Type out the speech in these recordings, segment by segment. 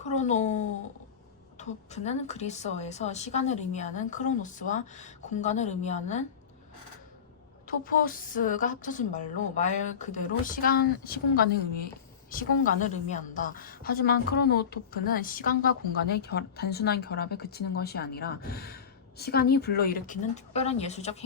크로노토프는 그리스어에서 시간을 의미하는 크로노스와 공간을 의미하는 토포스가 합쳐진 말로 말 그대로 시공간을 의미한다. 하지만 크로노토프는 시간과 공간의 단순한 결합에 그치는 것이 아니라 시간이 불러일으키는 특별한 예술적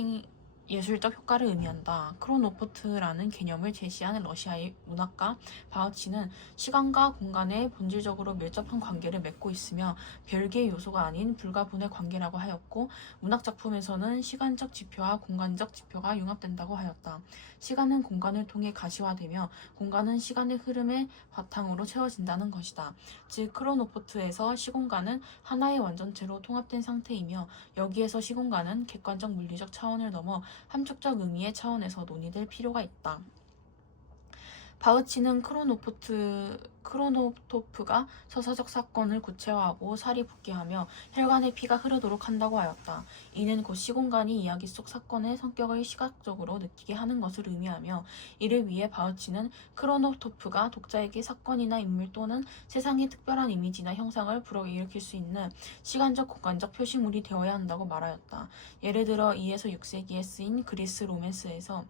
효과를 의미한다. 크로노포트라는 개념을 제시한 러시아의 문학가 바우치는 시간과 공간에 본질적으로 밀접한 관계를 맺고 있으며 별개의 요소가 아닌 불가분의 관계라고 하였고, 문학작품에서는 시간적 지표와 공간적 지표가 융합된다고 하였다. 시간은 공간을 통해 가시화되며 공간은 시간의 흐름의 바탕으로 채워진다는 것이다. 즉 크로노포트에서 시공간은 하나의 완전체로 통합된 상태이며, 여기에서 시공간은 객관적 물리적 차원을 넘어 함축적 의미의 차원에서 논의될 필요가 있다. 바우치는 크로노토프가 서사적 사건을 구체화하고 살이 붙게 하며 혈관의 피가 흐르도록 한다고 하였다. 이는 곧 시공간이 이야기 속 사건의 성격을 시각적으로 느끼게 하는 것을 의미하며, 이를 위해 바우치는 크로노토프가 독자에게 사건이나 인물 또는 세상의 특별한 이미지나 형상을 불어일으킬 수 있는 시간적 공간적 표시물이 되어야 한다고 말하였다. 예를 들어 2에서 6세기에 쓰인 그리스 로맨스에서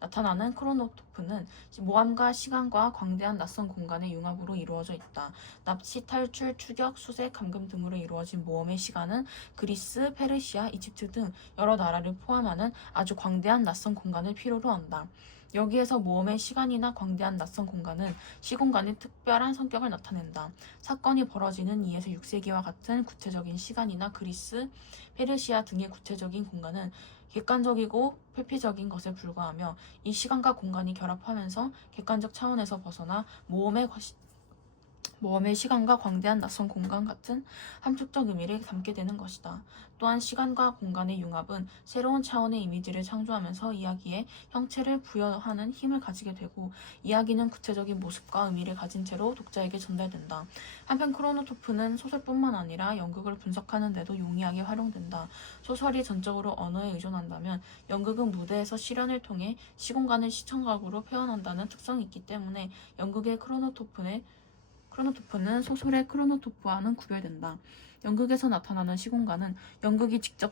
나타나는 크로노토프는 모함과 시간과 광대한 낯선 공간의 융합으로 이루어져 있다. 납치, 탈출, 추격, 수색, 감금 등으로 이루어진 모험의 시간은 그리스, 페르시아, 이집트 등 여러 나라를 포함하는 아주 광대한 낯선 공간을 필요로 한다. 여기에서 모험의 시간이나 광대한 낯선 공간은 시공간의 특별한 성격을 나타낸다. 사건이 벌어지는 2에서 6세기와 같은 구체적인 시간이나 그리스, 페르시아 등의 구체적인 공간은 객관적이고 회피적인 것에 불과하며, 이 시간과 공간이 결합하면서 객관적 차원에서 벗어나 모험의 시간과 광대한 낯선 공간 같은 함축적 의미를 담게 되는 것이다. 또한 시간과 공간의 융합은 새로운 차원의 이미지를 창조하면서 이야기에 형체를 부여하는 힘을 가지게 되고, 이야기는 구체적인 모습과 의미를 가진 채로 독자에게 전달된다. 한편 크로노토프는 소설뿐만 아니라 연극을 분석하는 데도 용이하게 활용된다. 소설이 전적으로 언어에 의존한다면 연극은 무대에서 실현을 통해 시공간을 시청각으로 표현한다는 특성이 있기 때문에 연극의 크로노토프는 소설의 크로노토프와는 구별된다. 연극에서 나타나는 시공간은 연극이 직접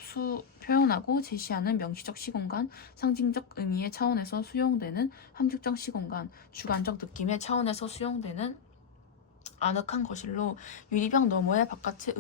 표현하고 제시하는 명시적 시공간, 상징적 의미의 차원에서 수용되는 함축적 시공간, 주관적 느낌의 차원에서 수용되는 아늑한 거실로 유리병 너머의 바깥에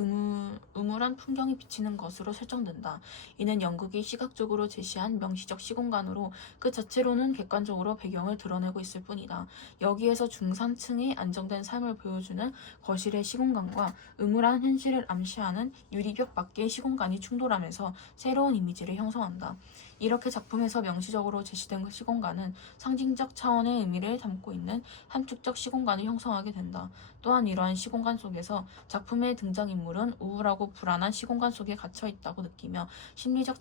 음울한 풍경이 비치는 것으로 설정된다. 이는 연극이 시각적으로 제시한 명시적 시공간으로 그 자체로는 객관적으로 배경을 드러내고 있을 뿐이다. 여기에서 중산층의 안정된 삶을 보여주는 거실의 시공간과 음울한 현실을 암시하는 유리벽 밖의 시공간이 충돌하면서 새로운 이미지를 형성한다. 이렇게 작품에서 명시적으로 제시된 시공간은 상징적 차원의 의미를 담고 있는 함축적 시공간을 형성하게 된다. 또한 이러한 시공간 속에서 작품의 등장인물은 우울하고 불안한 시공간 속에 갇혀 있다고 느끼며 심리적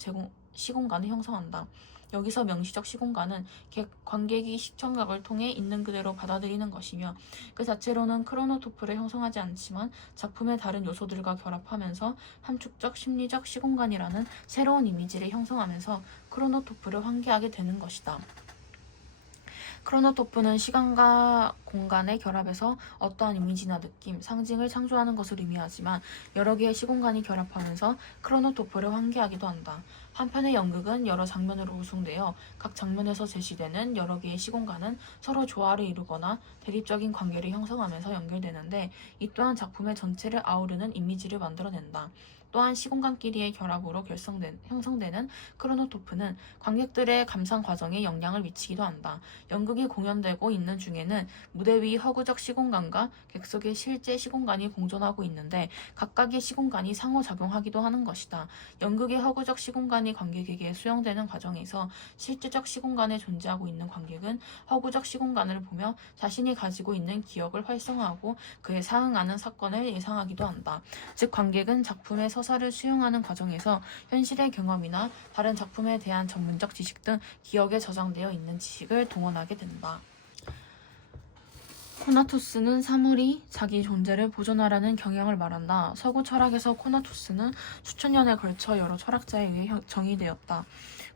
시공간을 형성한다. 여기서 명시적 시공간은 관객이 시청각을 통해 있는 그대로 받아들이는 것이며, 그 자체로는 크로노토프를 형성하지 않지만 작품의 다른 요소들과 결합하면서 함축적 심리적 시공간이라는 새로운 이미지를 형성하면서 크로노토프를 환기하게 되는 것이다. 크로노토프는 시간과 공간의 결합에서 어떠한 이미지나 느낌, 상징을 창조하는 것을 의미하지만, 여러 개의 시공간이 결합하면서 크로노토프를 환기하기도 한다. 한편의 연극은 여러 장면으로 구성되어 각 장면에서 제시되는 여러 개의 시공간은 서로 조화를 이루거나 대립적인 관계를 형성하면서 연결되는데, 이 또한 작품의 전체를 아우르는 이미지를 만들어낸다. 또한 시공간끼리의 결합으로 형성되는 크로노토프는 관객들의 감상 과정에 영향을 미치기도 한다. 연극이 공연되고 있는 중에는 무대 위 허구적 시공간과 객석의 실제 시공간이 공존하고 있는데, 각각의 시공간이 상호작용하기도 하는 것이다. 연극의 허구적 시공간이 관객에게 수용되는 과정에서 실제적 시공간에 존재하고 있는 관객은 허구적 시공간을 보며 자신이 가지고 있는 기억을 활성화하고 그에 상응하는 사건을 예상하기도 한다. 즉 관객은 작품의 서사를 수용하는 과정에서 현실의 경험이나 다른 작품에 대한 전문적 지식 등 기억에 저장되어 있는 지식을 동원하게 된다. 코나투스는 사물이 자기 존재를 보존하라는 경향을 말한다. 서구 철학에서 코나투스는 수천 년에 걸쳐 여러 철학자에 의해 정의되었다.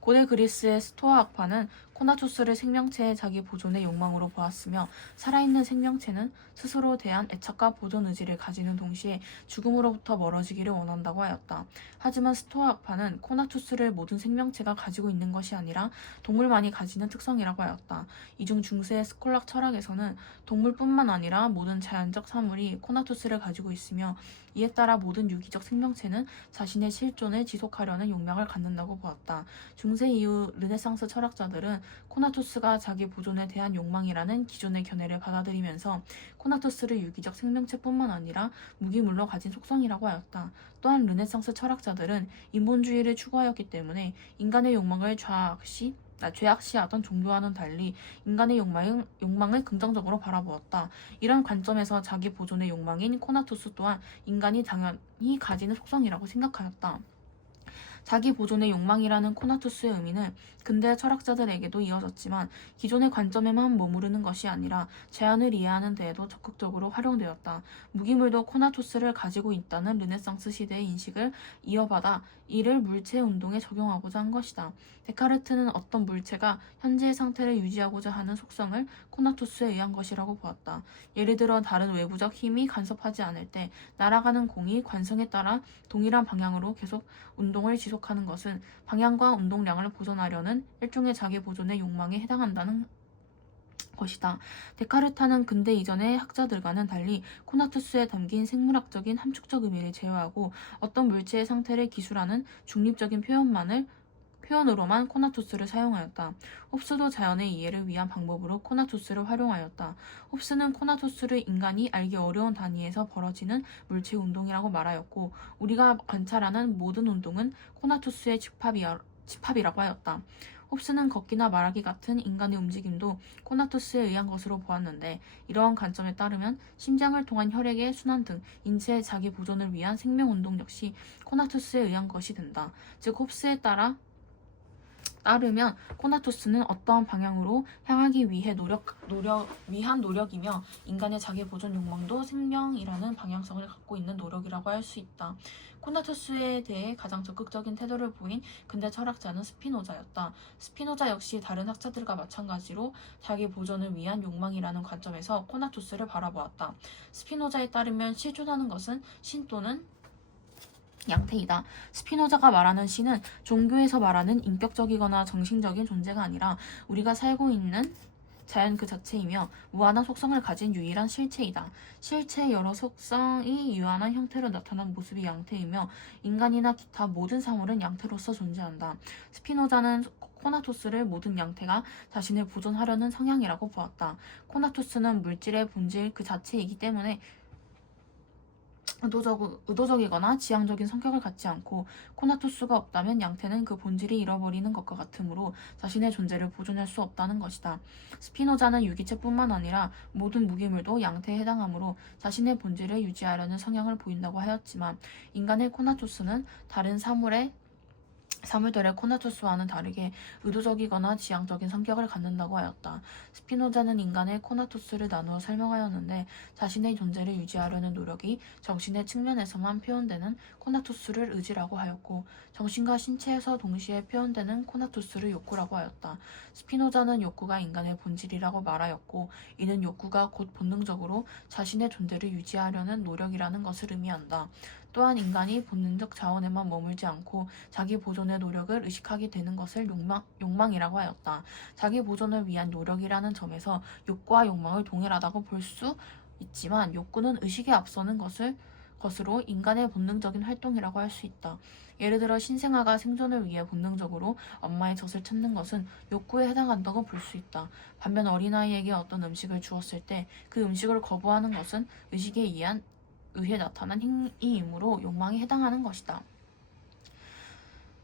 고대 그리스의 스토아 학파는 코나투스를 생명체의 자기 보존의 욕망으로 보았으며 살아있는 생명체는 스스로 대한 애착과 보존 의지를 가지는 동시에 죽음으로부터 멀어지기를 원한다고 하였다. 하지만 스토아학파는 코나투스를 모든 생명체가 가지고 있는 것이 아니라 동물만이 가지는 특성이라고 하였다. 이중 중세의 스콜락 철학에서는 동물뿐만 아니라 모든 자연적 사물이 코나투스를 가지고 있으며 이에 따라 모든 유기적 생명체는 자신의 실존을 지속하려는 욕망을 갖는다고 보았다. 중세 이후 르네상스 철학자들은 코나투스가 자기 보존에 대한 욕망이라는 기존의 견해를 받아들이면서 코나투스를 유기적 생명체뿐만 아니라 무기물로 가진 속성이라고 하였다. 또한 르네상스 철학자들은 인본주의를 추구하였기 때문에 인간의 욕망을 죄악시하던 종교와는 달리 인간의 욕망을 긍정적으로 바라보았다. 이런 관점에서 자기 보존의 욕망인 코나투스 또한 인간이 당연히 가지는 속성이라고 생각하였다. 자기 보존의 욕망이라는 코나투스의 의미는 근대 철학자들에게도 이어졌지만 기존의 관점에만 머무르는 것이 아니라 자연을 이해하는 데에도 적극적으로 활용되었다. 무기물도 코나투스를 가지고 있다는 르네상스 시대의 인식을 이어받아 이를 물체 운동에 적용하고자 한 것이다. 데카르트는 어떤 물체가 현재의 상태를 유지하고자 하는 속성을 코나투스에 의한 것이라고 보았다. 예를 들어 다른 외부적 힘이 간섭하지 않을 때 날아가는 공이 관성에 따라 동일한 방향으로 계속 운동을 지속하는 것은 방향과 운동량을 보존하려는 일종의 자기 보존의 욕망에 해당한다는 것이다. 데카르타는 근대 이전의 학자들과는 달리 코나투스에 담긴 생물학적인 함축적 의미를 제어하고 어떤 물체의 상태를 기술하는 중립적인 표현으로만 코나투스를 사용하였다. 홉스도 자연의 이해를 위한 방법으로 코나투스를 활용하였다. 홉스는 코나투스를 인간이 알기 어려운 단위에서 벌어지는 물체 운동이라고 말하였고 우리가 관찰하는 모든 운동은 코나투스의 집합이라고 하였다. 홉스는 걷기나 말하기 같은 인간의 움직임도 코나투스에 의한 것으로 보았는데 이러한 관점에 따르면 심장을 통한 혈액의 순환 등 인체의 자기 보존을 위한 생명운동 역시 코나투스에 의한 것이 된다. 즉 홉스에 따르면 코나투스는 어떠한 방향으로 향하기 위한 노력이며 인간의 자기 보존 욕망도 생명이라는 방향성을 갖고 있는 노력이라고 할 수 있다. 코나투스에 대해 가장 적극적인 태도를 보인 근대 철학자는 스피노자였다. 스피노자 역시 다른 학자들과 마찬가지로 자기 보존을 위한 욕망이라는 관점에서 코나투스를 바라보았다. 스피노자에 따르면 실존하는 것은 신 또는 양태이다. 스피노자가 말하는 신은 종교에서 말하는 인격적이거나 정신적인 존재가 아니라 우리가 살고 있는 자연 그 자체이며 무한한 속성을 가진 유일한 실체이다. 실체의 여러 속성이 유한한 형태로 나타난 모습이 양태이며 인간이나 기타 모든 사물은 양태로서 존재한다. 스피노자는 코나투스를 모든 양태가 자신을 보존하려는 성향이라고 보았다. 코나투스는 물질의 본질 그 자체이기 때문에 의도적이거나 지향적인 성격을 갖지 않고 코나투스가 없다면 양태는 그 본질이 잃어버리는 것과 같으므로 자신의 존재를 보존할 수 없다는 것이다. 스피노자는 유기체뿐만 아니라 모든 무기물도 양태에 해당하므로 자신의 본질을 유지하려는 성향을 보인다고 하였지만 인간의 코나투스는 다른 사물들의 코나투스와는 다르게 의도적이거나 지향적인 성격을 갖는다고 하였다. 스피노자는 인간의 코나투스를 나누어 설명하였는데 자신의 존재를 유지하려는 노력이 정신의 측면에서만 표현되는 코나투스를 의지라고 하였고 정신과 신체에서 동시에 표현되는 코나투스를 욕구라고 하였다. 스피노자는 욕구가 인간의 본질이라고 말하였고 이는 욕구가 곧 본능적으로 자신의 존재를 유지하려는 노력이라는 것을 의미한다. 또한 인간이 본능적 자원에만 머물지 않고 자기 보존의 노력을 의식하게 되는 것을 욕망이라고 하였다. 자기 보존을 위한 노력이라는 점에서 욕구와 욕망을 동일하다고 볼 수 있지만 욕구는 의식에 앞서는 것으로 인간의 본능적인 활동이라고 할 수 있다. 예를 들어 신생아가 생존을 위해 본능적으로 엄마의 젖을 찾는 것은 욕구에 해당한다고 볼 수 있다. 반면 어린아이에게 어떤 음식을 주었을 때 그 음식을 거부하는 것은 의식에 의해 나타난 행위이므로 욕망에 해당하는 것이다.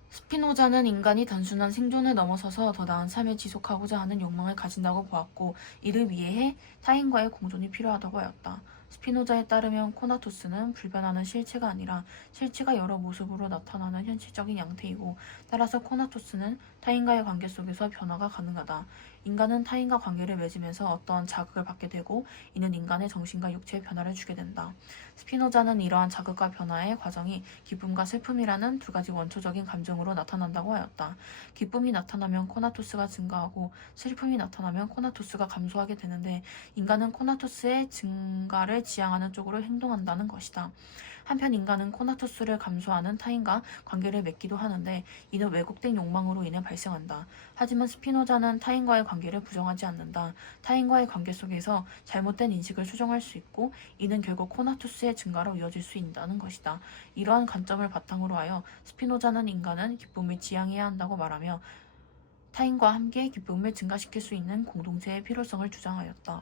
스피노자는 인간이 단순한 생존을 넘어서서 더 나은 삶을 지속하고자 하는 욕망을 가진다고 보았고 이를 위해 타인과의 공존이 필요하다고 하였다. 스피노자에 따르면 코나투스는 불변하는 실체가 아니라 실체가 여러 모습으로 나타나는 현실적인 양태이고 따라서 코나투스는 타인과의 관계 속에서 변화가 가능하다. 인간은 타인과 관계를 맺으면서 어떠한 자극을 받게 되고 이는 인간의 정신과 육체에 변화를 주게 된다. 스피노자는 이러한 자극과 변화의 과정이 기쁨과 슬픔이라는 두 가지 원초적인 감정으로 나타난다고 하였다. 기쁨이 나타나면 코나투스가 증가하고 슬픔이 나타나면 코나투스가 감소하게 되는데 인간은 코나투스의 증가를 지향하는 쪽으로 행동한다는 것이다. 한편 인간은 코나투스를 감소하는 타인과 관계를 맺기도 하는데 이는 왜곡된 욕망으로 인해 발생한다. 하지만 스피노자는 타인과의 관계를 부정하지 않는다. 타인과의 관계 속에서 잘못된 인식을 수정할 수 있고 이는 결국 코나투스의 증가로 이어질 수 있다는 것이다. 이러한 관점을 바탕으로 하여 스피노자는 인간은 기쁨을 지향해야 한다고 말하며 타인과 함께 기쁨을 증가시킬 수 있는 공동체의 필요성을 주장하였다.